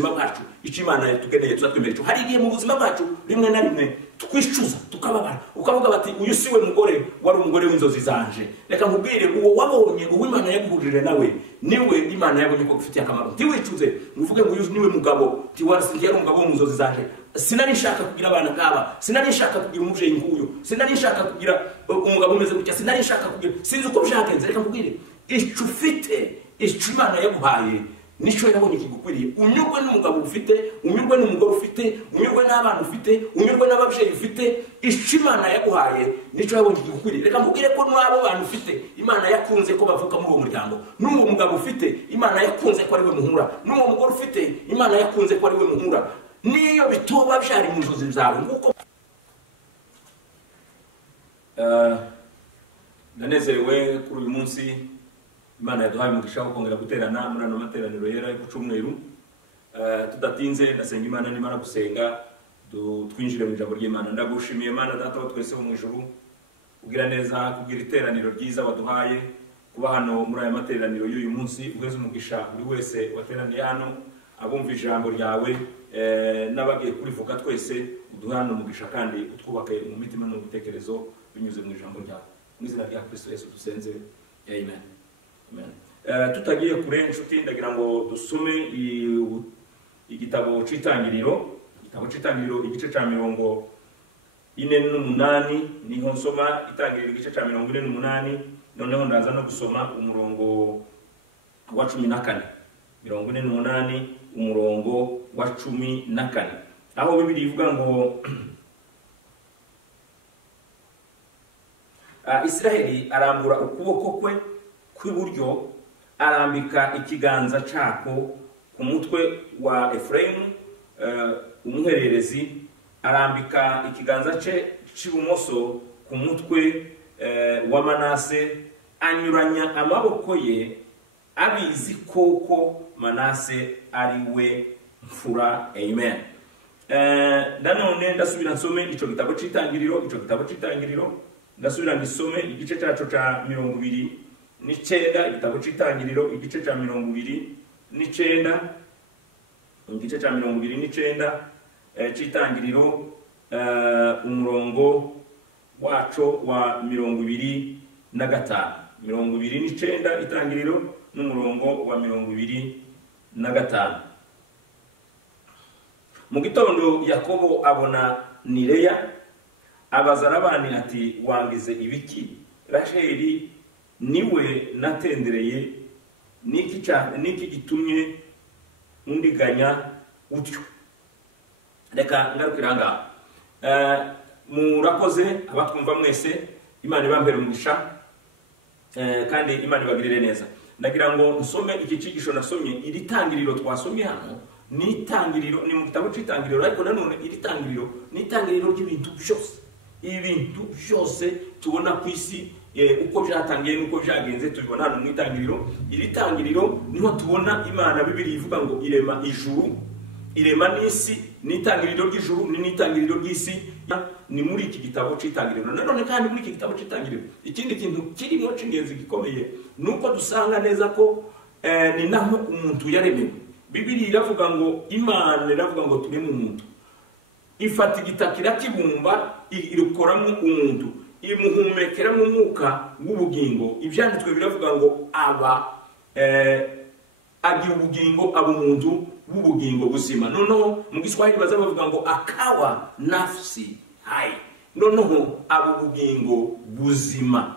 buzima bwacu icyo Imana yatugeneye tuzatwemerera. Hari igihe mu buzima bwacu rimwe na rimwe twishuza tukababara ukavuga bati uyu siwe mugore wari umugore w'inzozi zanje. Reka nkubwire uwo wabonye uwo Imana yaguhurije nawe niwe Imana yabonye ko gufitiye akamaro. Ntiwicuze uvuge ngo uyu niwe mugabo tiwarasi yari umugabo mu nzozi zanje. Sinari nshaka kugira abana kaba, sinari nshaka kugira umuvyeyi nguyu, sinari nshaka kugira umugabo umeze gutya, sinari nshaka kugira sinzi uko byagenze. Reka nkubwire icyo ufite icyo Imana yaguhaye nico yabonye kigukwiriye. Unyurwe n'umugabo ufite, unyurwe n'umugore ufite, unyurwe n'abana ufite, unyurwe n'ababyeyi ufite, icyo Imana yaguhaye nico yabonye kigukwiriye. Reka nkubwire ko n'abo bantu ufite Imana yakunze ko bavuka muri uwo muryango. N'uwo mugabo ufite Imana yakunze ko ari we muhura, n'uwo mugore ufite Imana yakunze ko ari we muhura. Niyo bitoba byari mu nzozi zawe nguko. Ndanezerewe kuri uyu munsi Imana yaduhaye umugisha wo kongera guterana muri ano materaniro yera ku cyumweru. Tudatinze ndasenga Imana nimara gusenga twinjire mu ijambo ry'Imana. Ndagushimiye Imana data wa twese wo mu ijuru kugira neza kugira iteraniro ryiza waduhaye kuba hano muri aya materaniro y'uyu munsi. Uheze umugisha buri wese wateraniye hano, abumva ijambo ryawe n'abagiye kurivuga twese uduhana umugisha kandi utwubake mu mitima no mu bitekerezo binyuze mu ijambo ryawe. Mu izina rya Kristo Yesu dusenze, amen. Tutagiye kure inshuti ndagira ngo dusome igitabo c'itangiriro. Igitabo c'itangiriro igice ca 48 niho nsoma itangiriro igice ca 48. Noneho ndaza no gusoma umurongo wa 14. 48 umurongo wa 14 aho Bibiliya ivuga ngo Israeli arambura ukuboko kwe kw'iburyo arambika ikiganza cako ku mutwe wa Efraimu umuhererezi, arambika ikiganza cye cy'ibumoso ku mutwe wa Manase, anyuranya amaboko ye abizi koko Manase ari we mfura. Amen. Nanone ndasubira nsome ico gitabo c'itangiriro. Ico gitabo c'itangiriro ndasubira nisome igice cyaco ca 29. Igitabo c'itangiriro igice ca 29, igice ca 29 c'itangiriro umurongo waco wa 25. 29 itangiriro n'umurongo wa 25. Mu gitondo Yakobo abona ni Leya, abaza Labani ati wangize ibiki? Rasheli niwe natendereye, niki gitumye undiganya utyo? Reka ngarukira ngaha. Murakoze abatwumva mwese, Imana ibambere umugisha kandi Imana ibagirire neza. Ndagira ngo nsome iki cigisho nasomye. Iri tangiriro twasomye hano ni tangiriro, ni mu gitabo c'itangiriro, ariko nanone iri tangiriro ni tangiriro ry'ibintu byose. Ibintu byose tubona ku isi uko byatangiye nuko byagenze tubibona hano mu itangiriro. Iri tangiriro niho tubona Imana Bibiliya ivuga ngo irema ijuru, irema n'isi. Ni itangiriro ry'ijuru ni itangiriro ry'isi. Ni muri iki gitabo c'itangiriro. Nanone kandi muri iki gitabo c'itangiriro ikindi kintu kirimo c'ingenzi gikomeye nuko dusanga neza ko ni naho umuntu yaremewe. Bibiliya iravuga ngo Imana iravuga ngo tureme umuntu, ifata igitaka irakibumba irukoramo umuntu, imuhumekeramo umwuka w'ubugingo. Ibyanditswe biravuga ngo agira ubugingo, aba umuntu w'ubugingo buzima. Noneho mu Giswahili bazavuga ngo akawa nafsi hai, noneho aba ubugingo buzima.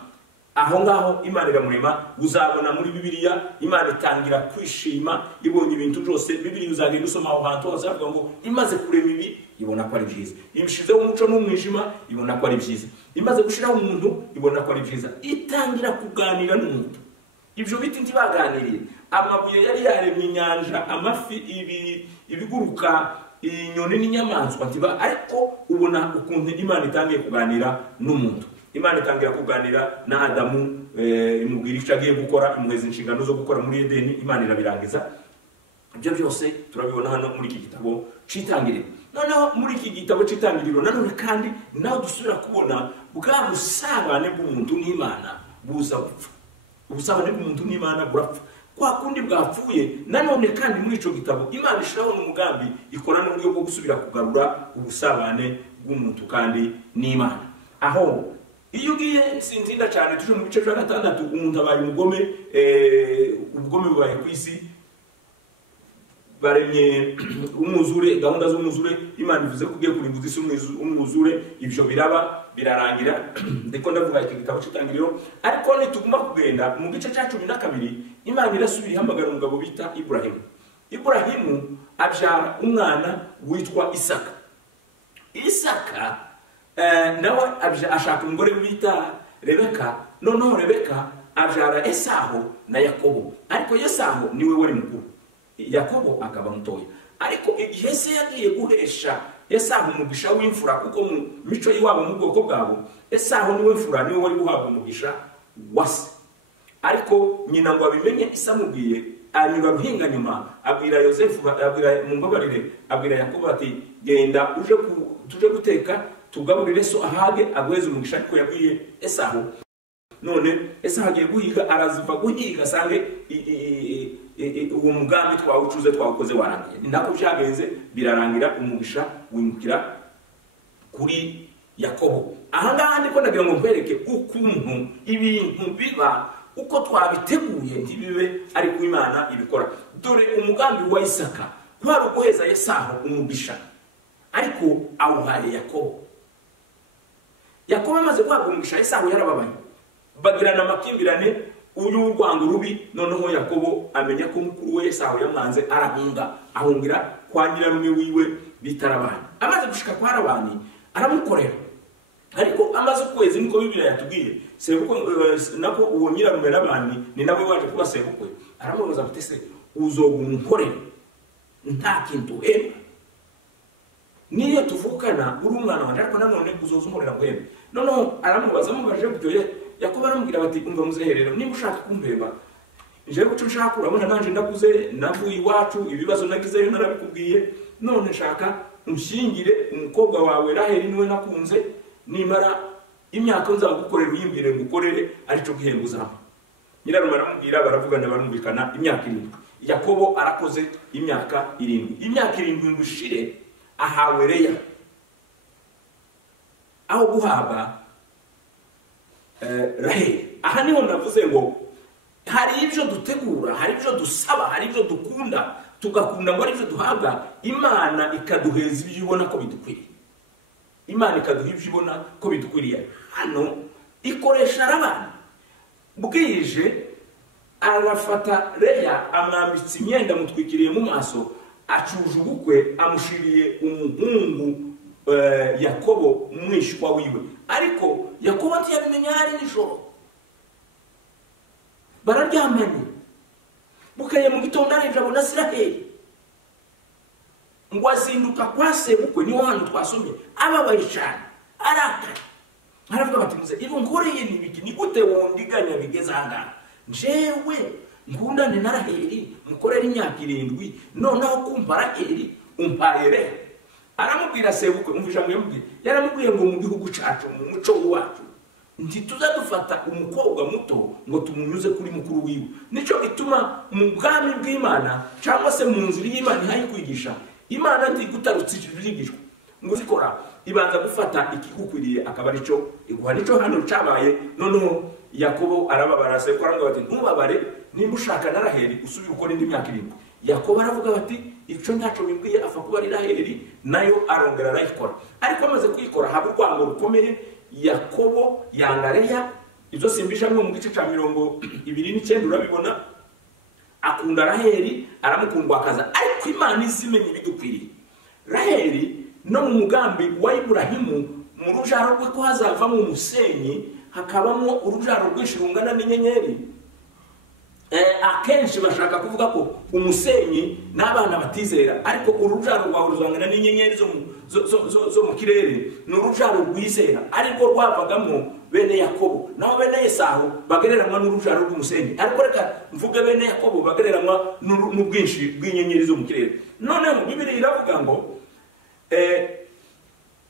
Aho ngaho Imana iramurema. Uzabona muri Bibiliya Imana itangira kwishima ibonye ibintu byose. Bibiliya uzagenda usoma aho hantu bazavuga ngo imaze kurema ibi ibona ko ari byiza, ibishizeho umuco n'umwijima ibona ko ari byiza, imaze gushiraho umuntu ibona ko ari byiza. Itangira kuganira n'umuntu. Ibyo biti ntibaganiriye. Amabuye yari yaremye inyanja, amafi, ibiguruka, inyoni n'inyamaswa ntiba, ariko ubona ukuntu Imana itangiye kuganira n'umuntu. Imana itangira kuganira na Adamu, imubwira icyo agiye gukora, imuheza inshingano zo gukora muri Edeni. Imana irabirangiza. Ibyo byose turabibona hano muri iki gitabo c'itangiriro. Noneho muri iki gitabo c'itangiriro nanone kandi naho dusubira kubona bwa busabane bw'umuntu n'Imana buza gupfa. Ubusabane bw'umuntu n'Imana burapfa. kwa kundi bwapfuye. Nanone kandi muri ico gitabo Imana ishiraho n'umugambi ikora n'uburyo bwo gusubira kugarura ubusabane bw'umuntu kandi n'Imana. Aho iyo ugiye sinzinda cyane tuje mu bice bya 6 umuntu abaye umugome, ubugome bubaye ku isi, baremye umwuzure, gahunda z'umwuzure. Imana ivuze ko ugiye kurimbuza isi umwuzure, ibyo biraba birarangira. Ndiko ndavuga iki gitabo cy'Itangiriro. Ariko nituguma kugenda mu gice cya 12 Imana irasubira ihamagara umugabo bita Ibrahimu. Ibrahimu abyara umwana witwa Isaka. Isaka nawe ashaka umugore bita Rebeka. Noneho Rebeka abyara Esahu na Yakobo. Ariko Esahu niwe wari mukuru, Yakobo akaba mutoya. Ariko igihe se yagiye guhesha Esahu umugisha w'imfura, kuko mu mico y'iwabo mu bwoko bwabo Esahu niwe mfura, niwe wari guhabwa umugisha wase. Ariko nyina ngo abimenye isamubwiye, anyura ruhinga nyuma abwira Yosefu, abwira Mumbabarire, abwira Yakobo ati genda tuje guteka tugaburire so ahage agweze umugisha. Ariko yabwiye Esahu. None Esahu agiye guhiga, araziva guhiga sange uwo mugambi twawucuze twawukoze warangiye. Ni nako byagenze, birarangira umugisha wimukira kuri Yakobo. Aha ngaha ndiko ndagira ngo mpereke ukuntu ibintu biba uko twabiteguye ntibibe ariko Imana ibikora. Dore umugambi wa Isaka kwari uguheza Esahu umugisha, ariko awuhaye Yakobo. Yakobo amaze guhabwa umugisha, Esahu yarababaye, bagirana amakimbirane, uyu urwango rubi. Noneho Yakobo amenya ko mukuru we Esahu yamwanze, arahunga, ahungira kwa nyirarume wiwe bita Labani. Amaze gushika kwa Labani aramukorera, ariko amaze ukwezi niko Bibiliya yatubwiye sebukwe nako uwo nyirarume Labani ni nawe waje kuba sebukwe. Aramubaza ati se uzogumukorera nta kintu hema? Niyo tuvukana uri umwana wanje, ariko nanone uzozumurera ngo hema. Noneho aramubaza mubaje byo Yakobo aramubwira bati umva muzeherero, niba ushaka kumbeba nje guco nshaka, urabona nanje ndakuze, navuye iwacu, ibibazo nagizeyo narabikubwiye. None nshaka unshyingire umukobwa wawe Raheli, niwe nakunze, nimara imyaka nzagukorera uyimbire ngukorere, arico gihembo uzampa. Nyirarume aramubwira, baravugana barumvikana imyaka 7. Yakobo arakoze imyaka 7. Imyaka 7 ngushire ahawe Leya, aho guhaba Raheli. Aha niho ndavuze ngo hari ibyo dutegura, hari ibyo dusaba, hari ibyo dukunda, tugakunda ngo ari ibyo duhabwa. Imana ikaduheza ibyo ibona ko bidukwiriye. Imana ikaduha ibyo ibona ko bidukwiriye. Hano ikoresha Labani. Bwije arafata Leya, amwambitse imyenda, mutwikiriye mu maso, acuje ubukwe, amushiriye umuhungu Yakobo umwishwa wiwe. Ariko Yakobo ntiyabimenya, hari nijoro bararyamanye. Bukeye mu gitondo arebye abona Isiraheli, ngo azinduka kwa sebukwe, niho hano twasomye, ababaye cyane, arakara. Aravuga bati muze ibo nkoreye nibiki, ni gute wondiganya bigeze ahangaha? Njewe nkundane na Raheli, mukorera imyaka 7, noneho kumva Raheli umpaye Leya. Aramubwira sebukwe, umvisha mwembi, yaramubwiye ngo mu gihugu cyacu, mu muco wacu, ntituza dufata umukobwa muto ngo tumunyuze kuri mukuru wiwe. Nico gituma mu bwami bw'Imana cyangwa se mu nzira y'Imana ihaye kwigisha, Imana ntigutarutsije ibyigishwa ngo zikora, ibanza gufata ikikukwiriye akaba arico iguha. Nico hano cabaye. Noneho Yakobo arababara, sebukwe aramubwira ati ntubabare, nimba ushaka na Raheli usubire ukora indi myaka 7. Yakobo aravuga bati ico ntaco bimbwiye, afa kuba ari Raheli, nayo arongera arayikora. Ariko amaze kuyikora haba urwango rukomeye. Yakobo yanga Leya, ibyo simbisha mu gice cya 29 urabibona. Akunda Raheli, aramukundwa akaza, ariko Imana izimenye ibidukwiriye. Raheli no mu mugambi wa Ibrahimu, mu rujaro rwe ko hazavamo umusenyi, hakabamo urujaro rwinshi rungana n'inyenyeri. Akenshi bashaka kuvuga ko umusenyi n'abana batizera, ariko urujaro rwawe ruzangana n'inyenyeri zo mu kirere, ni urujaro rwizera, ariko rwavagamo bene Yakobo. Naho bene Esahu bagereranywa n'urujaro rw'umusenyi, ariko reka mvuge bene Yakobo bagereranywa n'ubwinshi bw'inyenyeri zo mu kirere. Noneho Bibiliya iravuga ngo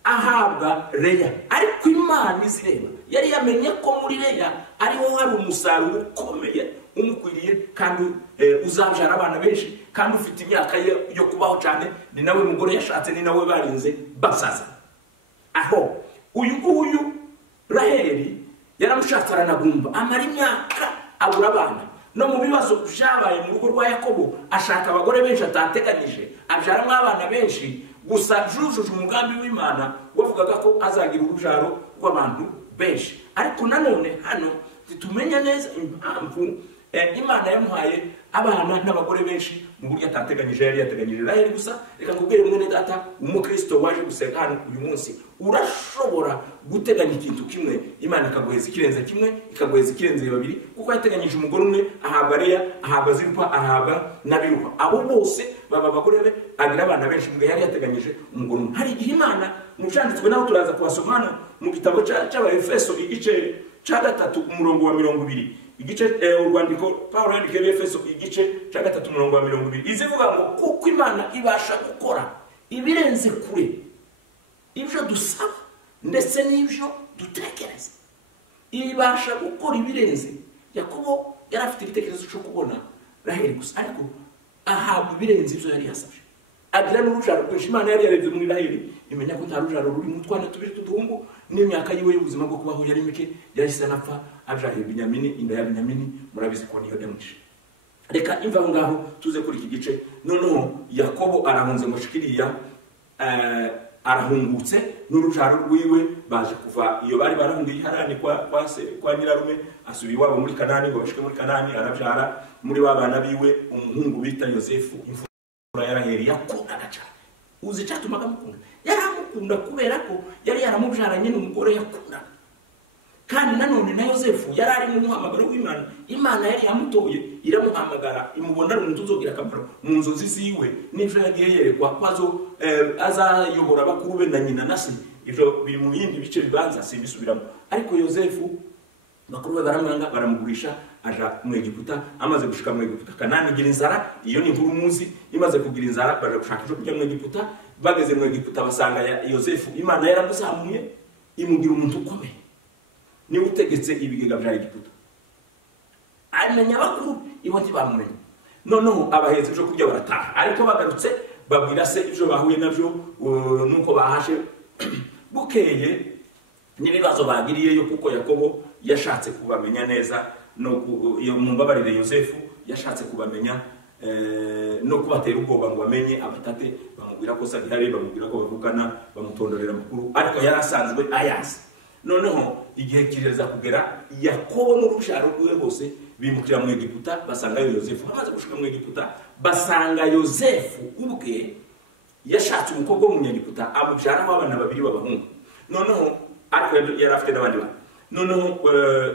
ahabwa Leya, ariko ariko Imana izireba yari yamenye ko muri Leya ariho hari umusaruro ukomeye umukwiriye kandi uzabyara abana benshi kandi ufite imyaka yo kubaho cyane. Ni nawe mugore yashatse, ni nawe barinze basaza. Aho uyu Raheli yaramushatse aranagumba amara imyaka abura abana. No mu bibazo byabaye mu rugo rwa Yakobo ashaka abagore benshi atateganyije, abyaramo abana benshi, gusa jujuje umugambi w'Imana wavugaga ko azagira urubyaro rw'abantu benshi. Ariko nanone hano tumenye neza impamvu Imana yamuhaye abana n'abagore benshi mu buryo atateganyije. Yari yateganyije Raheli gusa. Reka nkubwire mwene data umukristo waje gusenga hano uyu munsi, urashobora guteganya ikintu kimwe Imana ikaguheza ikirenze kimwe, ikaguheza ikirenze babiri, kuko yateganyije umugore umwe ahabwa Leya, ahabwa Zilpa, ahabwa na Bilha. Abo bose baba abagore be, agira abana benshi mu gihe yari yateganyije umugore umwe. Hari igihe Imana mu cyanditswe naho turaza kubasomana mu gitabo cy'Abaefeso igice cya 3 umurongo wa 20, igice urwandiko Paulo yandikiye Efeso igice cya 3 umurongo wa 20, izivuga ngo kuko Imana ibasha gukora ibirenze kure ibyo dusaba ndetse n'ibyo dutekereza. Ibasha gukora ibirenze. Yakobo yari afite igitekerezo cyo kubona Raheli gusa, ariko ahabwa ibirenze ibyo yari yasabye. Agira n'urubyaro rwinshi. Imana yari yarebye muri Raheli imenya ko nta rubyaro ruri mu twana tubiri tuduhungu, n'imyaka yiwe y'ubuzima bwo kubaho yari mike, yahise anapfa abyara Benyamini. Inda ya Benyamini murabizi ko niyo yamwishe. Reka imva aho ngaho tuze kuri iki gice. Noneho Yakobo arahunze ngo shikiriya, arahungutse n'urubyaro rwiwe baje kuva iyo bari barahungiye Harani kwa nyirarume, asubiye iwabo muri Kanani. Ngo bashike muri Kanani arabyara muri babana biwe umuhungu bita Yosefu. Imfura ya Raheli yakundaga cyane. Uzi cyatumaga mukunda? Yaramukunda kubera ko yari yaramubyaranye n'umugore yakundaga. Kandi nanone na Yosefu yari ari mu muhamagaro w'Imana. Imana yari yamutoye iramuhamagara, imubona ari umuntu uzogira akamaro mu nzozi ziwe, n'ibyo yagiye yerekwa kwazo azayobora bakuru be na nyina na se. Ibyo biri mu bindi bice bibanza simbisubiramo. Ariko Yosefu bakuru be baramwanga, baramugurisha, aja mu Egiputa. Amaze gushika mu Egiputa Kanani igira inzara. Iyo ni nkuru muzi. Imaze kugira inzara baje gushaka cyo kujya mu Egiputa. Bageze mu Egiputa basanga Yosefu Imana yaramuzamuye imugira umuntu ukomeye, niwe utegetse ibigega bya Egiputa. Amenya bakuru ibo ntibamumenye. Noneho abahetse byo kurya barataha, ariko bagarutse babwira se ibyo bahuye nabyo nuko bahashe. Bukeye n'ibibazo bagiriyeyo, kuko Yakobo yashatse kubamenya neza, no mumbabarire Yosefu yashatse kubamenya no kubatera ubwoba ngo bamenye abatate. Bamubwira ko sagihari, bamubwira ko bavugana, bamutondorera amakuru, ariko yarasanzwe ayazi. Noneho igihe kireza kugera, Yakobo n'urubyaro rwe bose bimukira mu Egiputa, basanga Yosefu. Amaze gushika mu Egiputa basanga Yosefu ubwe yashatse umukobwa w'umunyegiputa, amubyaraho abana babiri b'abahungu. Noneho ariko yari afite n'abandi bana. Noneho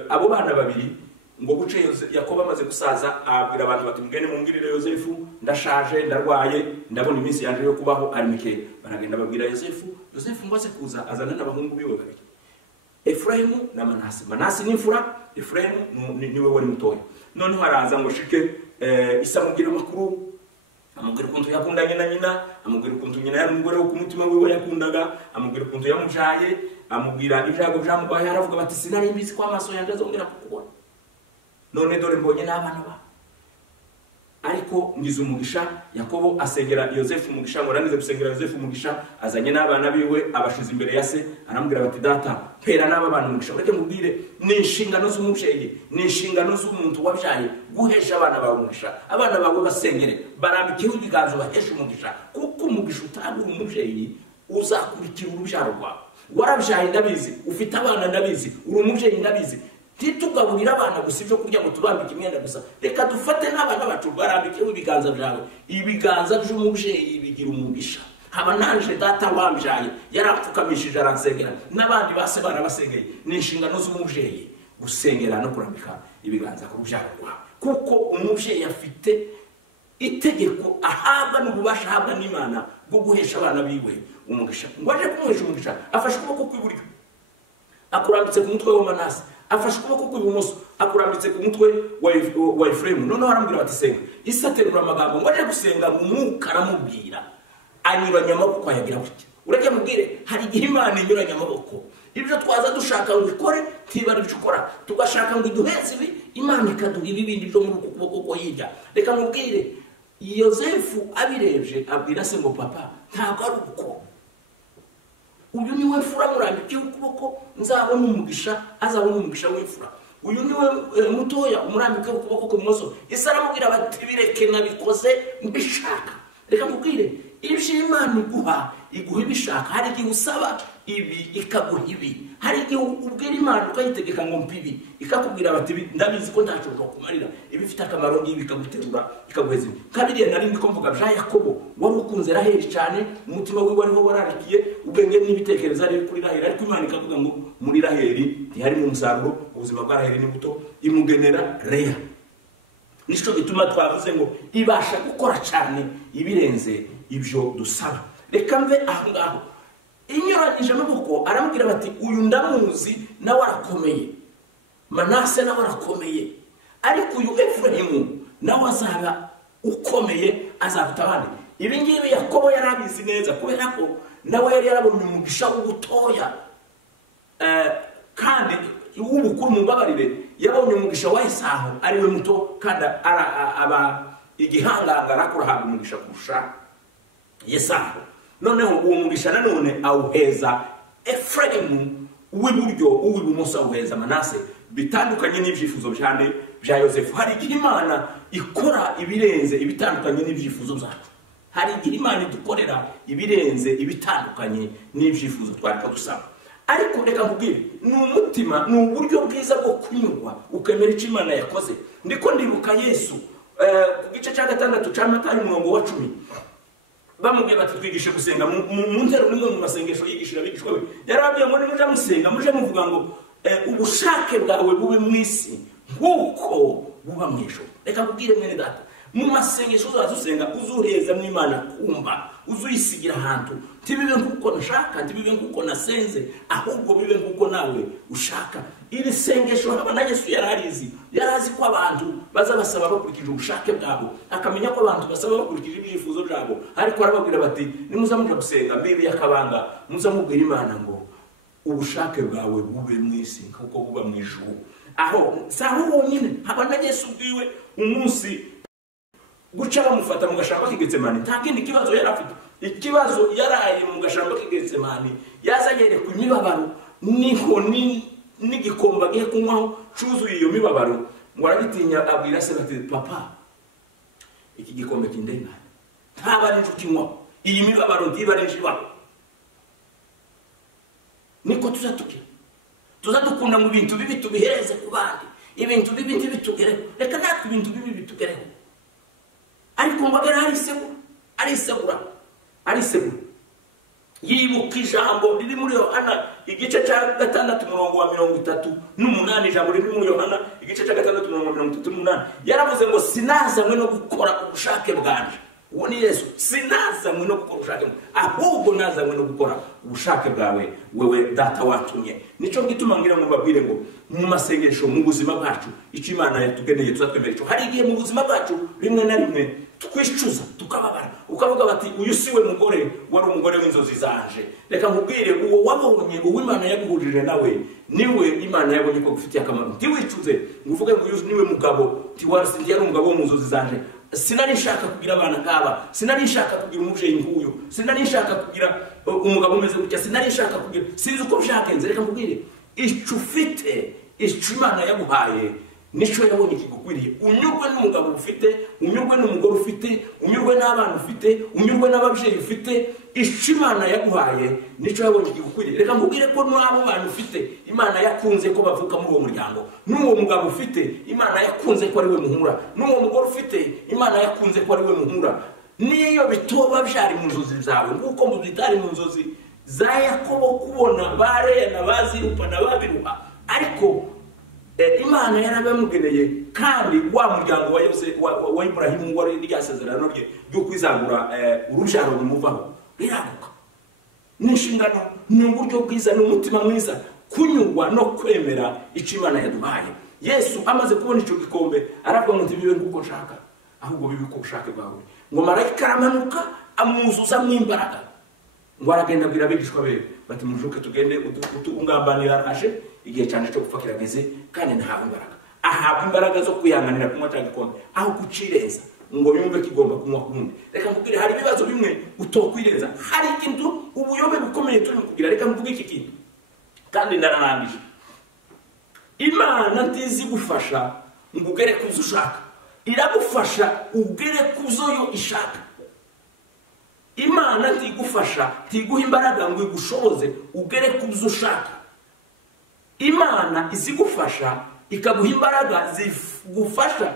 abo bana babiri ngo buce Yakobo amaze gusaza abwira abantu bati mugende mungirire Yosefu, ndashaje, ndarwaye, ndabona iminsi yanje yo kubaho ari mike. Baragenda babwira Yosefu. Yosefu ngo aze kuza azana n'abahungu biwe babiri, Efraimu na Manase. Manase ni imfura, Efraimu niwe wari mutoya. Noneho araza ngo shike Isa amubwira amakuru, amubwira ukuntu yakundanye na nyina, amubwira ukuntu nyina yari umugore wo ku mutima wiwe yakundaga, amubwira ukuntu yamujaye, amubwira ibyago byamubaye. Aravuga bati sinari mbizi ko amaso yanjye azongera kukubona, none dore mbonye n'abana ba. Ariko ngize umugisha. Yakobo asengera Yosefu umugisha, ngo arangize gusengera Yosefu umugisha, azanye n'abana biwe abashize imbere ya se. Aramubwira bati data, pera n'aba bana umugisha. Ureke mubwire, ni inshingano z'umubyeyi, ni inshingano z'umuntu wabyaye guhesha abana bawe umugisha. Abana bawe basengere, barambikeho ibiganza bahesha umugisha, kuko umugisha utanga umubyeyi uzakurikira urubyaro rwawe. Warabyaye ndabizi, ufite abana ndabizi, uri umubyeyi ndabizi. Titugaburira abana gusa ibyo kurya ngo tubambike imyenda gusa. Reka dufate n'abana bacu barambikeho ibiganza byawe. Ibiganza by'umubyeyi bigira umugisha. Haba nanje data wambyaye yarapfukamishije aransengera, n'abandi base barabasengeye. Ni inshingano z'umubyeyi gusengera no kurambika ibiganza ku rubyaro rwawe, kuko umubyeyi afite itegeko ahabwa n'ububasha ahabwa n'Imana bwo guhesha abana biwe umugisha. Ngo aje kumuhesha umugisha, afashe ukuboko kw'iburyo akurambitse ku mutwe wa Manase, afashe ukuboko kw'ibumoso akurambitse ku mutwe wa Efraimu. Noneho arambwira bati senga. Isa aterura amagambo ngo aje gusenga, mu mwuka aramubwira, anyuranya amaboko ayagira gutya. Ureke mubwire, hari igihe Imana inyuranya amaboko ibyo twaza dushaka ngo ikore ntibari byo ukora, tugashaka ngo iduheze ibi, Imana ikaduha ibindi byo muri uku kuboko ko hirya. Reka mubwire, Yosefu abirebye abwira se ngo papa ntabwo ari uko, uyu ni we fura murambikiye ukuboko nzabona umugisha, azabona umugisha w'imfura. Uyu ni we mutoya umurambikiye ukuboko k'umuso. Ese aramubwira bati bireke nabikoze mbishaka. Reka mubwire, ibyo Imana iguha ibishaka. Hari igihe usaba ibi ikaguha ibi, hari igihe ubwira Imana ukayitegeka ngo mpibi ikakubwira bati ndabizi ko ntacyo kumarira, ibi bifite akamaro ngibi ikaguterura ikaguheza. Kabiriya nari ndiko mvuga bya Yakobo wari ukunze Raheli cyane, umutima we wariho wararikiye, ubwenge n'ibitekerezo ari kuri Raheli, ariko Imana ikavuga ngo muri Raheli ntihari mu musaruro, ubuzima bwa Raheli ni buto, imugenera Leya. Nico gituma twavuze ngo ibasha gukora cyane ibirenze ibyo dusaba. Reka mve aho ngaho inyuranyije n'ubuko aramubwira bati uyu ndamuzi nawe arakomeye, Manase nawe arakomeye, ariko uyu Efurayimu nawe azaba ukomeye, azaruta abandi. Ibi ngibi Yakobo yarabizi neza kubera ko nawe yari yarabonye umugisha w'ubutoya, kandi uw'ubukuru mumbabarire yabonye umugisha wa Esawu ari we muto, kandi aba igihanganga arakurahabwa umugisha kurusha Esawu. Noneho uwo mugisha nanone awuheza Efurayimu uw'iburyo, uw'ibumoso awuheza Manase, bitandukanye n'ibyifuzo cyane bya Yosefu. Hari igihe Imana ikora ibirenze ibitandukanye n'ibyifuzo byacu, hari igihe Imana idukorera ibirenze ibitandukanye n'ibyifuzo twari dusaba. Ariko reka nkubwire, ni umutima, ni uburyo bwiza bwo kunyurwa ukemera icyo Imana yakoze. Ndiko ndibuka Yesu ku gice cya 6 cya Matayo 10 bamubwiye bati twigishe gusenga mu ntero nimwe mu masengesho yigishira abigishwa be. Yarababwiye ngo nimuje musenga muje muvuga ngo ubushake bwawe bube mu isi nkuko buba mu ijuru. Reka nkubwire mwene data, mu masengesho uzazusenga uzuheza mu Imana kumva, uzuyisigira ahantu, tibibe nkuko nashaka, tibibe nkuko nasenze, ahubwo bibe nkuko nawe ushaka. Iri sengesho abana Yesu yarazi ko abantu bazabasaba bakurikije ubushake bwabo, akamenya ko abantu basaba bakurikije ibyifuzo byabo. Ariko arababwira bati nimuzamuja gusenga mbere yakabanga, muzamubwira Imana ngo ubushake bwawe bube mu isi nkuko buba mu ijuru. Aho saho wonyine abana Yesu bwiwe umunsi guca bamufata mu gashamba k'Getsemani, nta kindi kibazo yarafite. Ikibazo yaraye mu gashamba k'Getsemani, yazanyere ku mibabaro n'igikomba giye kunywaho cyuzuye iyo mibabaro, ngo aragitinya abwira se bati papa iki gikombe kindenga ntaba ari kukinywa, iyi mibabaro ndiba ari njiba. Niko tuzadukunda mu bintu bibi tubihereze ku bandi, ibintu bibi bitugere, reka natwe ibintu bibi bitugereho. Ariko ngo arisegura yibuka ijambo riri muri Yohana igice cya 6:38, ijambo riri muri Yohana igice cya 6:38. Yaravuze ngo sinazanywe no gukora ubushake bwanje. Uwo ni Yesu. Sinazanywe no gukora ubushake, ahubwo nazanywe no gukora ubushake bwawe wewe data watumye. Nico gituma ngira ngo mbabwire ngo mu masengesho mu buzima bwacu icyo Imana yatugeneye tuzatwemera icyo. Hari igihe mu buzima bwacu rimwe na rimwe twishuza tukababara, ukavuga bati uyu siwe mugore wari umugore w'inzozi zanje. Reka nkubwire, uwo wabonye uwo Imana yaguhurije nawe niwe Imana yabonye ko gufitiye akamaro. Ntiwicuze ngo uvuge ngo uyu niwe mugabo, tiwarisi yari umugabo wo mu nzozi zanje. Sinari nshaka kugira abana nk'aba, sinari nshaka kugira umubyeyi nk'uyu, sinari nshaka kugira umugabo umeze gutya, sinari nshaka kugira, sinzi uko byagenze. Reka nkubwire, icyo ufite, icyo Imana yaguhaye nico yabonye kigukwiriye. Unyurwe n'umugabo ufite, unyurwe n'umugore ufite, unyurwe n'abana ufite, unyurwe n'ababyeyi ufite, icyo Imana yaguhaye nico yabonye kigukwiriye. Reka nkubwire ko n'abo bantu ufite Imana yakunze ko bavuka muri uwo muryango. N'uwo mugabo ufite Imana yakunze ko ari we muhura, n'uwo mugore ufite Imana yakunze ko ari we muhura. Niyo bitoba byari mu nzozi zawe nguko mu bitari mu nzozi za Yakobo kubona bare na bazirupa na babiruha, ariko Imana yarabamugeneye. Kandi wa muryango wa Yose wa Ibrahimu wari ryasezerano rye ryo kwizangura urubyaro rumuvaho riraguka. N'inshingano ni uburyo bwiza n'umutima mwiza kunyurwa no kwemera icyo Imana yaduhaye. Yesu amaze kubona icyo gikombe aravuga ngo ntibibe nguko nshaka, ahubwo bibe uko ushaka bwawe. Ngo marayika aramanuka amwuzuza mu imbaraga. ngo aragenda abwira abigishwa be bati mujuke tugende ungambanira rashe igihe cyane cyo gupfa kirageze kandi ntawe imbaraga ahabwa imbaraga zo kuyanganira kunywa cyangwa ikombe aho kucireza ngo yumve kigomba kunywa kundi. Reka mubwire hari ibibazo bimwe utokwireza, hari ikintu ubuyobe bukomeye turi kugira. Reka mvuge iki kintu kandi ndarangije. Imana ntizi gufasha ngo ugere kuzo ushaka, iragufasha ugere kuzo yo ishaka. Imana ntigufasha, ntiguha imbaraga ngo igushoboze ugere kuzo ushaka. Imana izigufasha ikaguha imbaraga zigufasha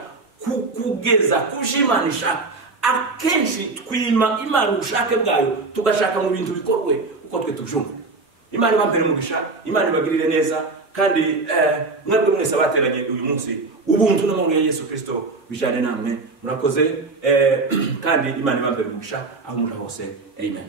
kugeza kuje Imana ishaka. Akenshi twima Imana ubushake bwayo tugashaka mu bintu bikorwe uko twe tujumva. Imana ibambere mugisha, Imana ibagirire neza, kandi mwebwe mwese abateranye uyu munsi ubuntu n'amahoro ya Yesu Kristo bijane namwe. Murakoze kandi Imana ibambere mugisha aho muri hose. Amen.